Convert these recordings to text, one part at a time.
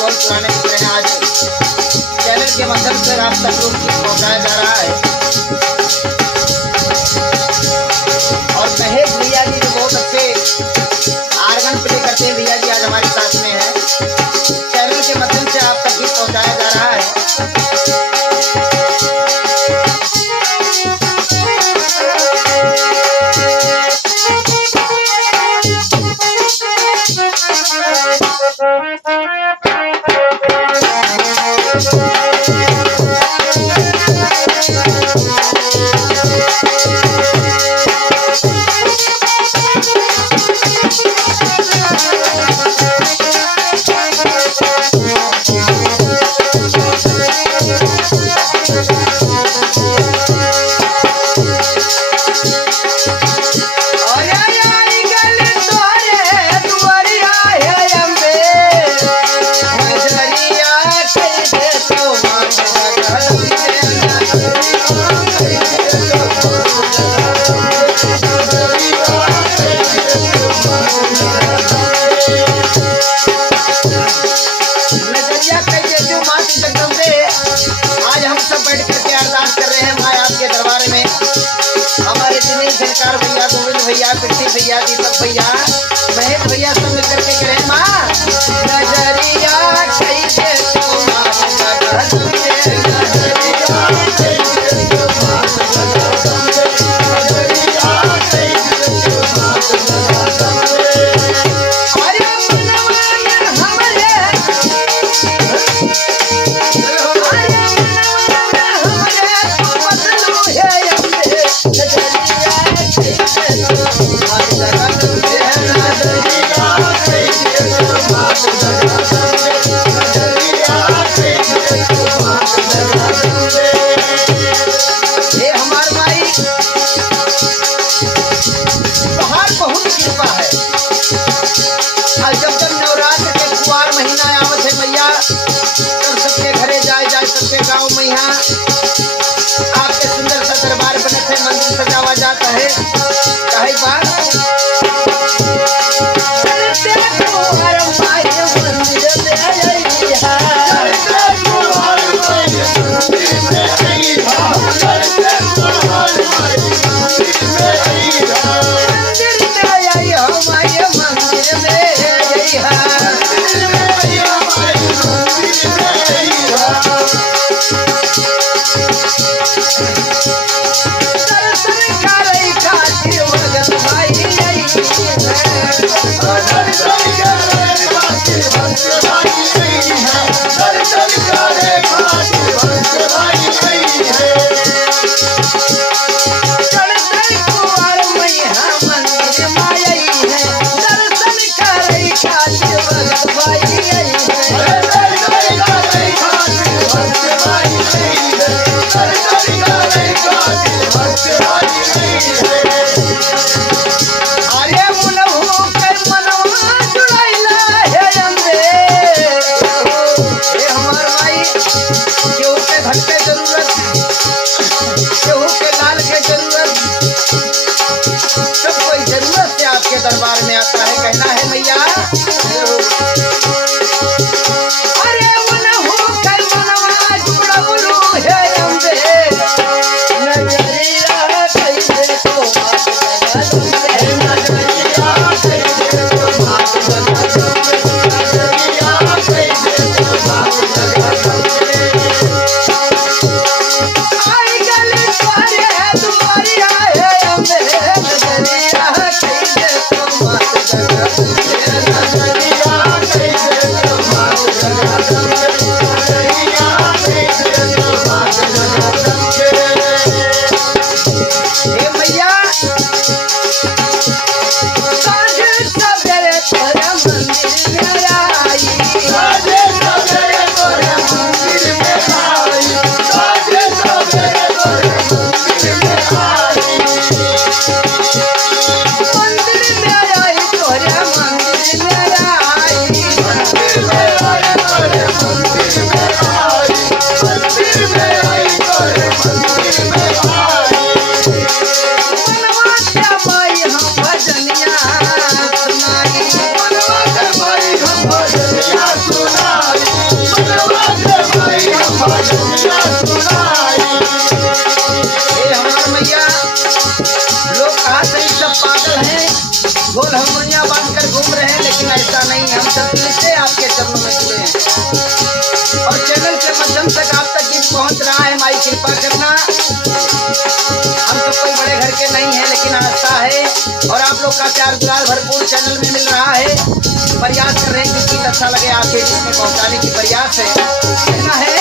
बहुत पुराने मित्र हैं। आज चैनल के माध्यम से आप तक लोग पहुँचाया जा रहा है। और महेश भैया जी जो बहुत अच्छे आर्गन प्ले करते हैं, भैया जी आज हमारे साथ में है। चैनल के माध्यम से आप तक भी पहुँचाया जा रहा है। भैया, गोविंद भैया, पृथ्वी भैया, दीपक भैया, महेश भैया सब मिलकर के करें माँ नजरिया कैसे गाँव में यहाँ आपके सुंदर सा दरबार बने थे, मंदिर सजावा जाता है। कहे बात दरबार में आता है। कहना है मैया अरे मन हो कर मनवा जुड़ा बोलो है अम्बे नजरिया कैसे तो आई गल तुम्हारे है तुम्हारी है अम्बे नजरिया कैसे तो माध्यम तक आप तक गीत पहुंच रहा है, माई कृपा करना। हम सब कोई बड़े घर के नहीं है, लेकिन आस्था है और आप लोग का प्यार दुलार भरपूर चैनल में मिल रहा है। प्रयास कर रहे हैं कि गीत अच्छा लगे, आपके बीच में पहुंचाने की प्रयास है। कहना है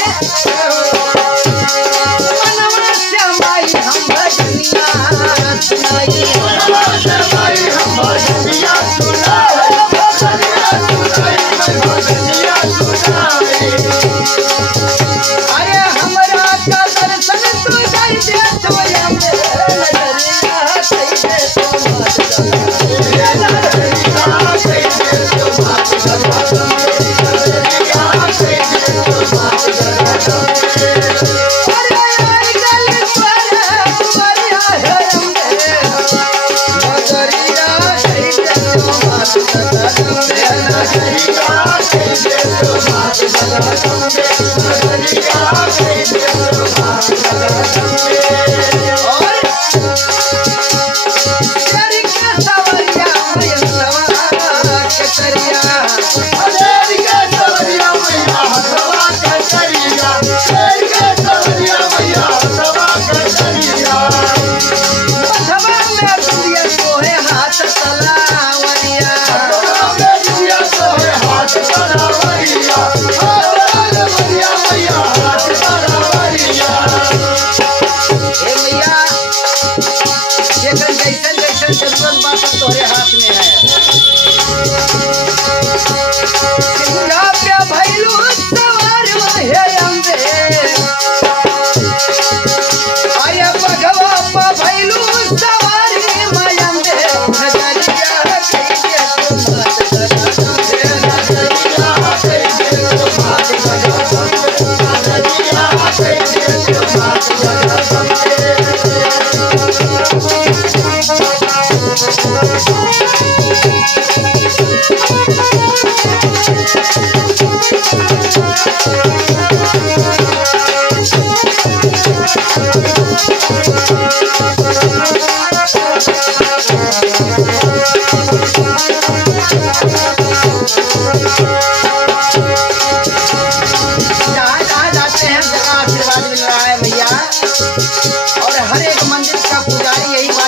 तोरे हाथ में है। भैलू सवार हे अम्बे आया भगवा भैलू सवारी मयंबे नजरिया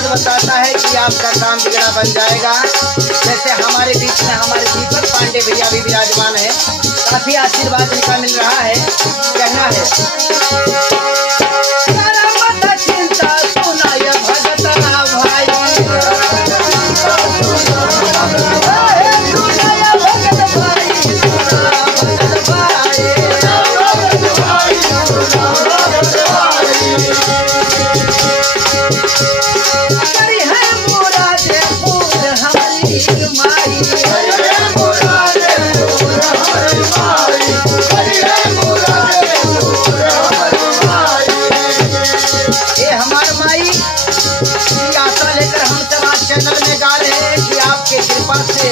बताता है कि आपका काम बिगड़ा बन जाएगा। जैसे हमारे बीच में हमारे दीपक पांडे भैया भी विराजमान है, काफी आशीर्वाद इनका मिल रहा है। कहना है चिंता सुनाय भगत भाई कृपा से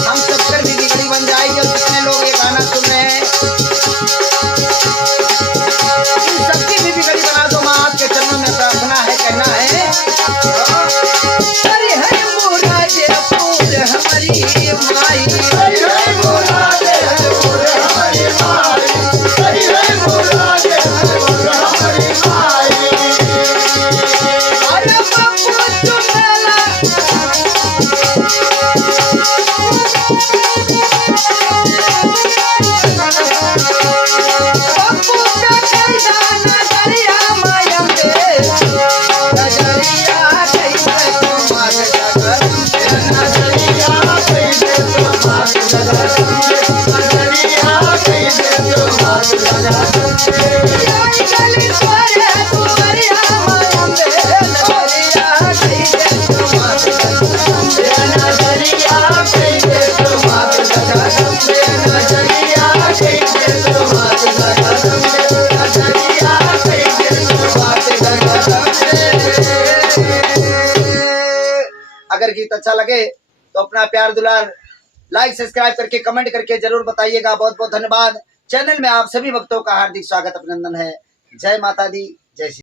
हम सबकर भी बिगड़ी बन जाएगी। और कितने लोग ये गाना सुन रहे हैं, इन सबकी भी बिगड़ी बना दो माँ, आपके चरणों में प्रार्थना है। कहना है हरि हरि मुरादे फूल हमारी माई, हरि हरि मुरादे फूल हमारी माई, हरि हरि मुरादे फूल हमारी माई। अरे बापू तुम्हारा अगर गीत अच्छा लगे तो अपना प्यार दुलार लाइक सब्सक्राइब करके कमेंट करके जरूर बताइएगा। बहुत बहुत धन्यवाद। चैनल में आप सभी भक्तों का हार्दिक स्वागत अभिनंदन है। जय माता दी।